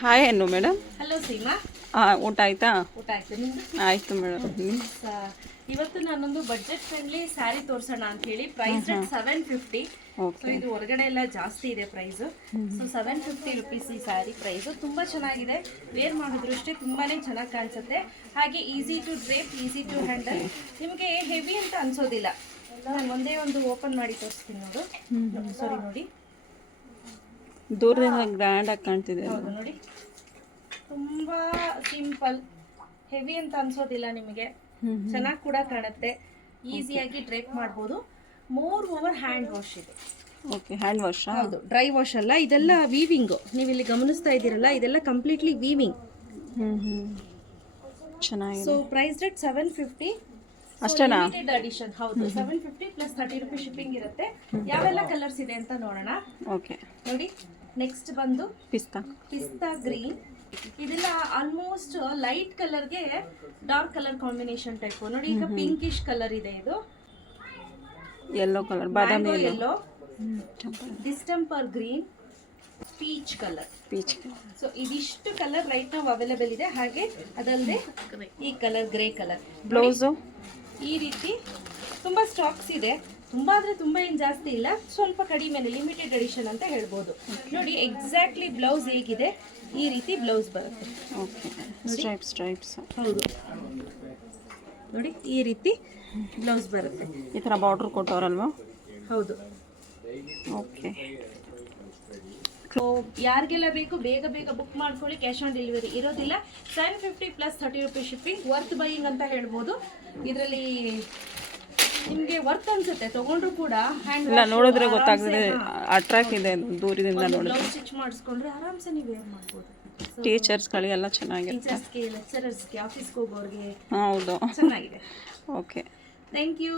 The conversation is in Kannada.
ಹಾಯ್ ಅನ್ನು ಮೇಡಮ್. ಹಲೋ ಸೀಮಾ. ಊಟ ಆಯ್ತಾ? ಊಟ ಆಯ್ತು, ನಿಮ್ದು? ಆಯಿತು ಮೇಡಮ್. ಇವತ್ತು ನಾನೊಂದು ಬಡ್ಜೆಟ್ ಫ್ರೆಂಡ್ಲಿ ಸ್ಯಾರಿ ತೋರಿಸೋಣ ಅಂತ ಹೇಳಿ. Price rate 750. ಸೊ ಇದು ಹೊರಗಡೆ ಎಲ್ಲ ಜಾಸ್ತಿ ಇದೆ ಪ್ರೈಸ್. ಸೊ 750 ರುಪೀಸ್ ಈ ಸ್ಯಾರಿ ಪ್ರೈಸ್. ತುಂಬಾ ಚೆನ್ನಾಗಿದೆ, ವೇರ್ ಮಾಡಿದ್ರು ಅಷ್ಟೇ ತುಂಬಾನೇ ಚೆನ್ನಾಗಿ ಕಾಣಿಸುತ್ತೆ. ಹಾಗೆ easy to drape, easy to handle, ನಿಮಗೆ ಹೆವಿ ಅಂತ ಅನ್ಸೋದಿಲ್ಲ. ನಾನು ಒಂದೇ ಒಂದು ಓಪನ್ ಮಾಡಿ ತೋರಿಸ್ತೀನಿ ನೋಡು. ಸಾರಿ ನೋಡಿ, ದೂರದಿಂದ ಗ್ರ್ಯಾಂಡ್ ಆಗಿ ಕಾಣ್ತಿದೆ. ಹೌದು ನೋಡಿ, ತುಂಬಾ ಸಿಂಪಲ್, ಹೆವಿ ಅಂತ ಅನ್ಸೋದಿಲ್ಲ ನಿಮಗೆ. ಚೆನ್ನಾಗಿ ಕೂಡ ಕಾಣುತ್ತೆ, ಈಸಿಯಾಗಿ ಡ್ರೇಪ್ ಮಾಡ್ಬೋದು. ಮೋರ್ ಓವರ್ ಹ್ಯಾಂಡ್ ವಾಶ್ ಇದೆ. Okay, hand wash? ಹೌದು, ಡ್ರೈ ವಾಶ್ ಅಲ್ಲ, ಇದೆಲ್ಲ ವೀವಿಂಗ್. ನೀವು ಇಲ್ಲಿ ಗಮನಿಸ್ತಾ ಇದ್ದೀರಲ್ಲ, ಇದೆಲ್ಲ ಕಂಪ್ಲೀಟ್ಲಿ ವೀವಿಂಗ್. ಚೆನ್ನಾಗಿದೆ. ಸೊ ಪ್ರೈಸ್ ರೇಟ್ 750 ಅಷ್ಟೇನಾ? Limited addition. ಹೌದು, 750 ಪ್ಲಸ್ 30 ರೂಪೀಸ್ ಶಿಪ್ಪಿಂಗ್ ಇರುತ್ತೆ. ಯಾವೆಲ್ಲ ಕಲರ್ಸ್ ಇದೆ ಅಂತ ನೋಡೋಣ. ಓಕೆ ನೋಡಿ, ನೆಕ್ಸ್ಟ್ ಬಂದು ಪಿಸ್ತಾ ಗ್ರೀನ್. ಇದೆಲ್ಲ ಆಲ್ಮೋಸ್ಟ್ ಲೈಟ್ ಕಲರ್ಗೆ ಡಾರ್ಕ್ ಕಲರ್ ಕಾಂಬಿನೇಷನ್ ಟೈಪ್. ನೋಡಿ, ಈಗ ಪಿಂಕಿಶ್ ಕಲರ್ ಇದೆ. ಇದು ಯೆಲ್ಲೋ ಕಲರ್, ಬಾದಾಮಿ yellow, distemper green, peach colour. So ಇದಿಷ್ಟು ಕಲರ್ ರೈಟ್ ನಾವು ಅವೈಲೇಬಲ್ ಇದೆ. ಹಾಗೆ ಅದಲ್ಲದೆ ಈ ಕಲರ್ ಗ್ರೇ ಕಲರ್. ಬ್ಲೌಸು ಈ ರೀತಿ ತುಂಬಾ ಸ್ಟಾಕ್ಸ್ ಇದೆ. ತುಂಬಾ ಅಂದ್ರೆ ತುಂಬಾ ಏನು ಜಾಸ್ತಿ ಇಲ್ಲ, ಸ್ವಲ್ಪ ಕಡಿಮೆ, ಲಿಮಿಟೆಡ್ ಎಡಿಷನ್ ಅಂತ ಹೇಳ್ಬೋದು. ನೋಡಿ, ಎಕ್ಸಾಕ್ಟ್ಲಿ ಬ್ಲೌಸ್ ಹೇಗಿದೆ, ಈ ರೀತಿ ಬ್ಲೌಸ್ ಬರುತ್ತೆ. Okay, stripes. ಹೌದು ನೋಡಿ, ಈ ರೀತಿ ಬ್ಲೌಸ್ ಬರುತ್ತೆ. ಈ ಥರ ಬಾರ್ಡ್ರ್ ಕೊಟ್ಟವ್ರಲ್ವಾ? ಹೌದು. ಓಕೆ, ಸೊ ಯಾರಿಗೆಲ್ಲ ಬೇಕು ಬೇಗ ಬೇಗ ಬುಕ್ ಮಾಡ್ಕೊಳ್ಳಿ. ಕ್ಯಾಶ್ ಆನ್ ಡೆಲಿವರಿ ಇರೋದಿಲ್ಲ. 750 plus 30 rupees shipping. Worth buying ಅಂತ ಹೇಳ್ಬೋದು. ಇದರಲ್ಲಿ ನಿಮಗೆ ವರ್ತ್ ಅನ್ಸುತ್ತೆ, ತಗೊಂಡ್ರು ಕೂಡ ಹ್ಯಾಂಡ್ ನೋಡಿದ್ರೆ ಗೊತ್ತಾಗ್ತದೆ, ಅಟ್ರಾಕ್ಟ್ ಇದೆ. ದೂರದಿಂದ ನೋಡಿ ಬ್ಲೌಸ್ ಸ್ಟಿಚ್ ಮಾಡಿಸ್ಕೊಂಡ್ರೆ ಆರಾಮ್ಸೆ ನೀವು ವೇರ್ ಮಾಡ್ಬೋದು. ಟೀಚರ್ಸ್ಗಳಿಗೆಲ್ಲ ಚೆನ್ನಾಗಿದೆ. ಟೀಚರ್ಸ್ಗೆ, ಲೆಕ್ಚರರ್ಸ್ಗೆ, ಆಫೀಸ್ಗೆ ಹೋಗೋರಿಗೆ ಹೌದು, ಚೆನ್ನಾಗಿದೆ. Okay, thank you.